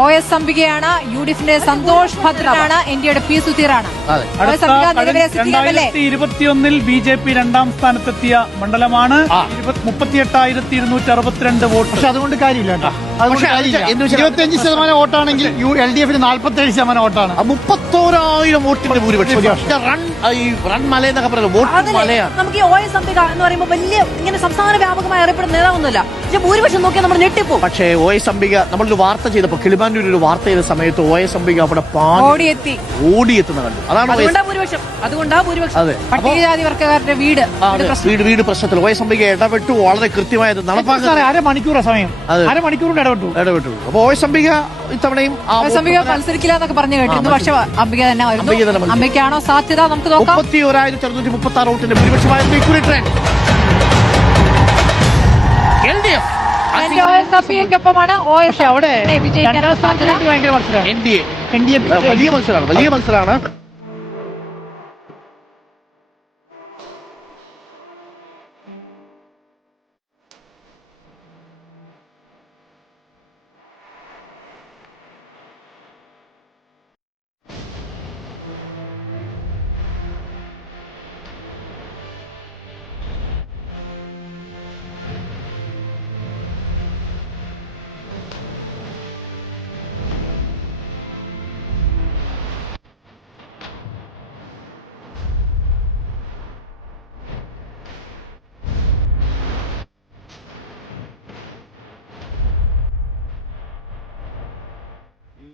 OS അംബികയാണ്, UDFന്റെ Santhosh ഭദ്രനാണ്, NDAയുടെ P സുധീറാണ്. 2021 BJP 2ാം സ്ഥാനത്തെത്തിയ മണ്ഡലമാണ്. 38,262 vote. പക്ഷെ അതുകൊണ്ട് കാര്യമില്ല കേട്ടോ. 25% വോട്ടാണെങ്കിൽ LDFന് 47% വോട്ടാണ്. 31,000 വോട്ടിന്റെ ഭൂരിപക്ഷം. റൺ മല എന്നൊക്കെ പറയുന്നത് വോട്ട് മലയാണ്. നമുക്ക് ഈ OS അംബിക എന്ന് പറയുമ്പോൾ വലിയ ഇങ്ങനെ സംസ്ഥാന വ്യാപകമായി അറിയപ്പെടുന്ന നേതാവൊന്നുമില്ല. പക്ഷെ ഭൂരിപക്ഷം നോക്കിയാൽ നമ്മൾ ഞെട്ടിപ്പോ. പക്ഷേ OS അംബിക നമ്മളൊരു വാർത്ത ചെയ്തപ്പോ, കിളിമാനൂർ ഒരു വാർത്ത ചെയ്ത സമയത്ത് OS അംബിക അവിടെ ഓടിയെത്തുന്ന കണ്ടു. അതാണ് ഭൂരിപക്ഷം. പട്ടികജാതി വർഗ്ഗക്കാരുടെ വീട് പ്രശ്നത്തിൽ OS അംബിക ഇടപെട്ടു. വളരെ കൃത്യമായത് നടപ്പാക്കാൻ അരമണിക്കൂറാണ് സമയം. അരമണിക്കൂറിന്റെ ഇടപെട്ടു. അപ്പൊ OS അംബിക ഇത്തവണയും മത്സരിക്കില്ല എന്നൊക്കെ പറഞ്ഞു കേട്ടിരുന്നു. പക്ഷെ അംബിക തന്നെ അംബികയാണോ സാധ്യത? നമുക്ക് നോക്കാം. 31,636 വോട്ടിന്റെ ഭൂരിപക്ഷമായിരുന്നു ഇക്കുറി ട്രെൻഡ്. LDF ൊപ്പമാണ് അവിടെ ഭയങ്കര മത്സരമാണ്. NDA വലിയ മത്സരമാണ്.